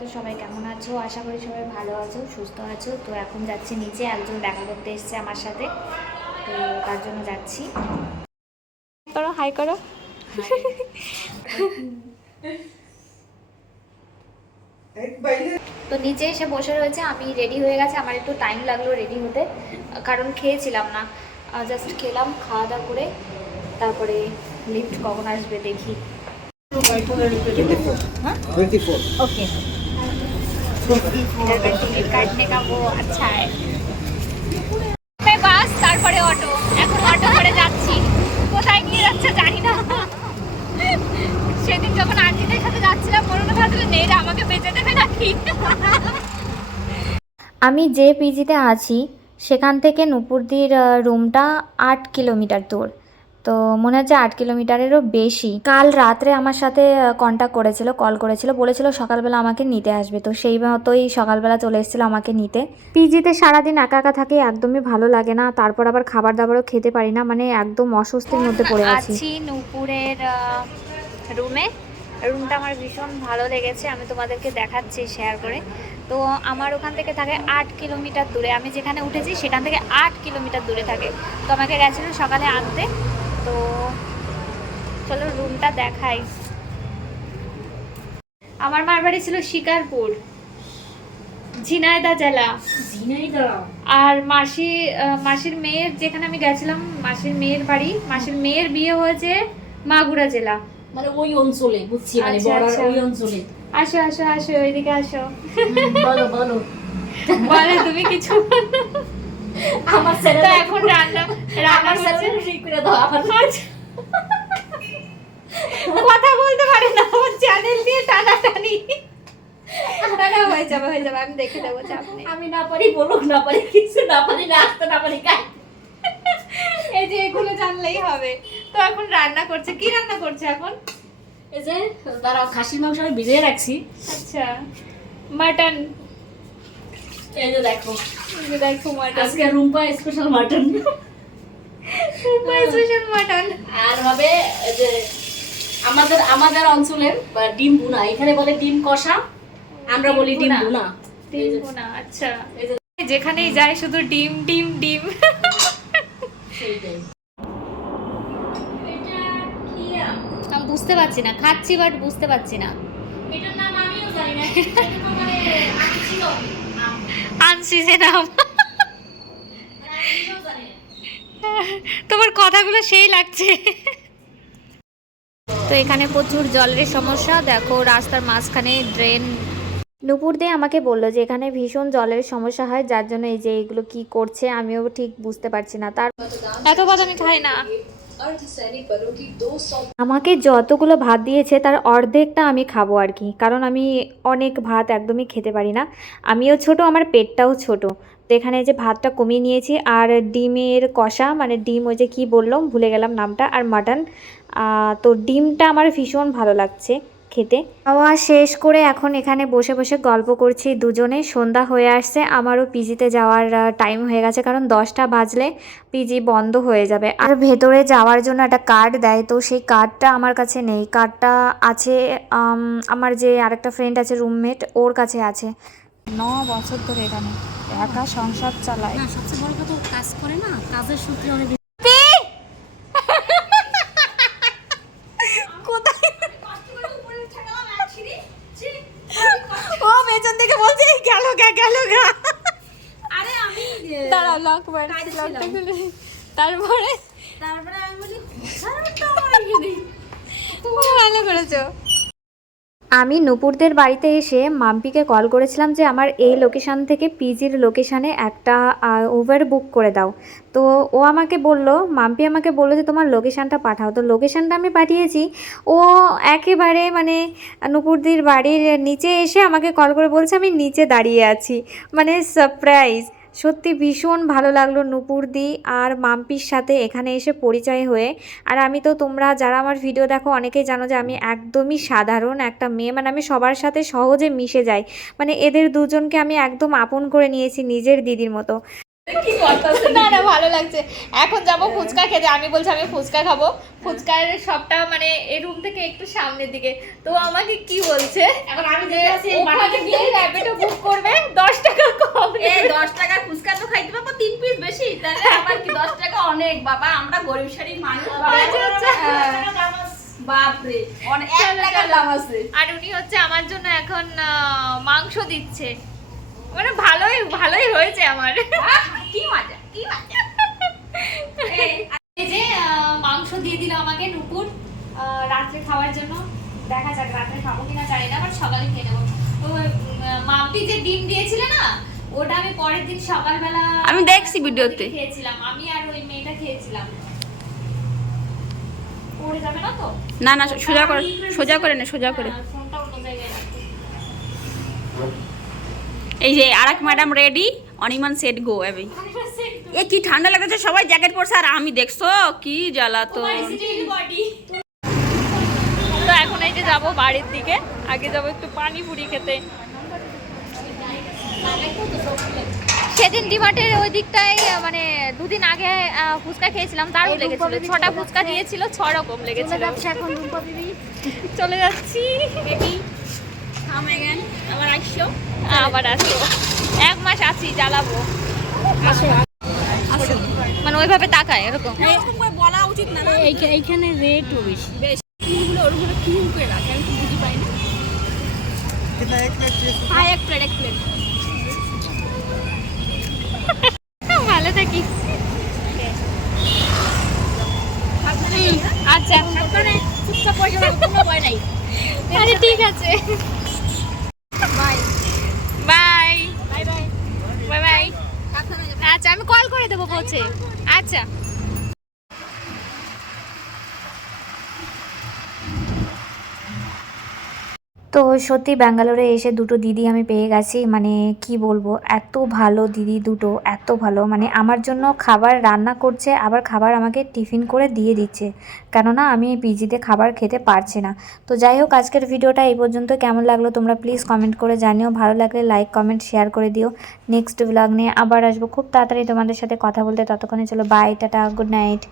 তো সবাই কেমন আছো? আশা করি সবাই ভালো আছো সুস্থ আছো। তো এখন যাচ্ছি নিচে একজন দেখা করতে এসছে আমার সাথে। তো তার জন্য যাচ্ছি। করো হাই করো। তো নিচে এসে বসে রয়েছে আমি রেডি হয়ে গেছে। আমার একটু টাইম লাগল রেডি হতে কারণ খেয়েছিলাম না। জাস্ট খেলাম খাওয়া দাওয়া করে তারপরে লিফট কখন আসবে দেখি। 24. 24. হ্যাঁ? टिकट काटने का वो अच्छा है मैं বাস তারপরে অটো এখন অটো করে যাচ্ছি কোথায় নিয়ে যাচ্ছে জানি না সেদিন যখন আন্টিদের সাথে যাচ্ছিলাম মনে কথা আসলে মেয়েরা আমাকে বেঁচে দেবে নাকি আমি যে পিজিতে আছি সেখান থেকে নুপুরদির রুমটা আট কিলোমিটার দূর তো মনে হচ্ছে আট কিলোমিটারেরও বেশি। কাল রাত্রে আমার সাথে কন্ট্যাক্ট করেছিল কল করেছিল বলেছিল সকালবেলা আমাকে নিতে আসবে। তো সেই মতোই সকালবেলা চলে এসেছিল আমাকে নিতে। পিজিতে সারাদিন একা একা থাকে একদমই ভালো লাগে না তারপর আবার খাবার দাবারও খেতে পারি না মানে একদম অস্বস্তির মধ্যে পড়ে আছি নূপুরের রুমে রুমটা আমার ভীষণ ভালো লেগেছে আমি তোমাদেরকে দেখাচ্ছি শেয়ার করে। তো আমার ওখান থেকে থাকে আট কিলোমিটার দূরে আমি যেখানে উঠেছি সেখান থেকে আট কিলোমিটার দূরে থাকে। তো আমাকে গেছিল সকালে আনতে রুমটা দেখাই। আমার মার বাড়ি ছিল শিকারপুর ঝিনাইদা জেলা। আর মাসি মাসির মেয়ের যেখানে আমি গেছিলাম মাসির মেয়ের বাড়ি মাসির মেয়ের বিয়ে হয়েছে মাগুরা জেলা। মানে ওই অঞ্চলে বুঝছি মানে আচ্ছা, বর্ডার আচ্ছা। ওই অঞ্চলে। আসো আসো আসো ওইদিকে আসো। বলো বলো। বলে তুমি কিছু আমার ছেলে এখন রান্না রান্না ছেলে ঠিক করে। দাও আমার কথা বলতে পারে না আমার চ্যানেল দিয়ে টানাটানি। হয়ে যাবে হয়ে যাবে আমি দেখে দেবো আমি না পারি বলুক না পারি কিছু না পারি না আসতে না পারি কাজ এই যে এগুলো জানলেই হবে। তো এখন রান্না করছে কি রান্না করছে এখন? এই যে দাঁড়াও খাসির মাংস আমি ভিজিয়ে রাখছি। আচ্ছা মাটন। এই যে দেখো দেখো মাটন। আজকে Rumpa special mutton. Special mutton. আর হবে এই যে আমাদের আমাদের অঞ্চলের বা ডিম বুনা এখানে বলে ডিম কষা আমরা বলি ডিম বুনা ডিম আচ্ছা। এই যেখানেই যায় শুধু ডিম ডিম ডিম। আম? বুঝতে পারছি না খাচ্ছি বাট বুঝতে পারছি না। এটার নাম আমিও না মানে নাম জানি না। তোমার কথাগুলো সেই লাগছে। তো এখানে প্রচুর জলের সমস্যা। দেখো রাস্তার মাঝখানে ড্রেন নুপুর দিয়ে আমাকে বলল যে এখানে ভীষণ জলের সমস্যা হয় যার জন্য এই যে এগুলো কি করছে আমিও ঠিক বুঝতে পারছি না। তার এত কথা আমি খাই না। আমাকে যতগুলো ভাত দিয়েছে তার অর্ধেকটা আমি খাব আর কি কারণ আমি অনেক ভাত একদমই খেতে পারি না। আমিও ছোট আমার পেটটাও ছোট। তো এখানে যে ভাতটা কমিয়ে নিয়েছি আর ডিমের কষা মানে ডিম ওই যে কী বললাম ভুলে গেলাম নামটা আর মাটন। তো ডিমটা আমার ভীষণ ভালো লাগছে খেতে। খাওয়া শেষ করে এখন এখানে বসে বসে গল্প করছি দুজনে। সন্ধ্যা হয়ে আসছে, আমারও পিজিতে যাওয়ার টাইম হয়ে গেছে কারণ দশটা বাজলে পিজি বন্ধ হয়ে যাবে। আর ভেতরে যাওয়ার জন্য একটা কার্ড দেয়, তো সেই কার্ডটা আমার কাছে নেই। কার্ডটা আছে আমার যে আরেকটা ফ্রেন্ড আছে রুমমেট ওর কাছে আছে। ন বছর ধরে এখানে, একা সংসার চালায়। সবচেয়ে বড় কথা কাজ করে না, কাজের সূত্রে অনেক ও পেছন থেকে বলছে গেল গা গেল গা। আরে আমি দাঁড়া লক মারছি লকটা খুলে তারপরে? তারপরে আমি বলি ভালো করেছ। আমি নুপুরদের বাড়িতে এসে মাম্পিকে কল করেছিলাম যে আমার এই লোকেশান থেকে পিজির লোকেশানে একটা উবের বুক করে দাও। তো ও আমাকে বলল, মাম্পি আমাকে বলল যে তোমার লোকেশানটা পাঠাও। তো লোকেশানটা আমি পাঠিয়েছি। ও একেবারে মানে নুপুরদির বাড়ির নিচে এসে আমাকে কল করে বলছে, আমি নিচে দাঁড়িয়ে আছি। মানে সারপ্রাইজ সত্যি ভীষণ ভালো লাগল নুপুরদি আর মাম্পির সাথে এখানে এসে পরিচয় হয়ে। আর আমি তো তোমরা যারা আমার ভিডিও দেখো, অনেকেই জানো যে আমি একদমই সাধারণ একটা মেয়ে। মানে আমি সবার সাথে সহজে মিশে যাই। মানে এদের দুজনকে আমি একদম আপন করে নিয়েছি নিজের দিদির মতো। না না ভালো লাগছে। এখন যাব ফুচকা খেতে। আমি বলছি আমি ফুচকা খাব। ফুচকার সবটা মানে এই রুম থেকে একটু সামনের দিকে। তো আমাকে কি বলছে? এখন আমি যে যে আছি ওখানে গিয়ে র্যাপিডো বুক করবে। দশ টাকা কম দশ টাকার ফুচকা তো খাইতে পারব তিন পিস বেশি। তাহলে আমার কি দশ টাকা অনেক? বাবা আমরা গরিব শাড়ির মানুষ। হ্যাঁ। বাপরে অনেক টাকার দাম আছে। আর উনি হচ্ছে আমার জন্য এখন মাংস দিচ্ছে। মানে ভালোই ভালোই হয়েছে আমার। কি মজা কি মজা। এই, যে মাংস দিয়ে দিল আমাকে নুপুর রাত্রে খাওয়ার জন্য। দেখা যাক রাত্রে খাব কিনা জানি না বাট সকালে খেয়ে নেব। তো মাম্পি যে ডিম দিয়েছিল না ওটা আমি পরের দিন সকালবেলা আমি দেখছি ভিডিওতে। খেয়েছিলাম। আমি আর ওই মেয়েটা খেয়েছিলাম। পড়ে যাবে না তো? না না সোজা করে সোজা করে না সোজা করে। হ্যাঁ, ফোনটা অন্য জায়গায় এই যে আরেক ম্যাডাম রেডি অনিমান সেট গো এবি। এ কি ঠান্ডা লাগছে সবাই জ্যাকেট পরছে আর আমি দেখছ কি জ্বালা তো। তো এখন এই যে যাব বাড়ির দিকে আগে যাব একটু পানি পুরি খেতে। সেদিন ডিমার্টের ওই দিকটায় মানে দুদিন আগে ফুচকা খেয়েছিলাম দারুণ লেগেছিল। ছটা ফুচকা দিয়েছিল ছ রকম লেগেছিল। এখন রূপা দিদি চলে যাচ্ছি। আবার আসো আবার আসো এক মাস আছি জ্বালাবো। মানে ওইভাবে তাকায় এরকম। হ্যাঁ। বলা উচিত না এইখানে রেটও বেশি। বেশি। ফুলগুলো রাখে আমি বুঝতে পারি না। এক প্লেট এক প্লেট কল করে দেবো পৌঁছে আচ্ছা তো সত্যি ব্যাঙ্গালোরে এসে দুটো দিদি আমি পেয়ে গেছি মানে কি বলব, এত ভালো দিদি দুটো, এত ভালো। মানে আমার জন্য খাবার রান্না করছে, আবার খাবার আমাকে টিফিন করে দিয়ে দিচ্ছে। কেননা আমি পিজিতে খাবার খেতে পারছি না। তো যাই হোক, আজকের ভিডিওটা এই পর্যন্ত। কেমন লাগল তোমরা প্লিজ কমেন্ট করে জানিও। ভালো লাগলে লাইক কমেন্ট শেয়ার করে দিও। নেক্সট ব্লগ নিয়ে আবার আসব। খুব তাড়াতাড়ি তোমাদের সাথে কথা বলতে। ততক্ষণে চলো বাই টাটা গুড নাইট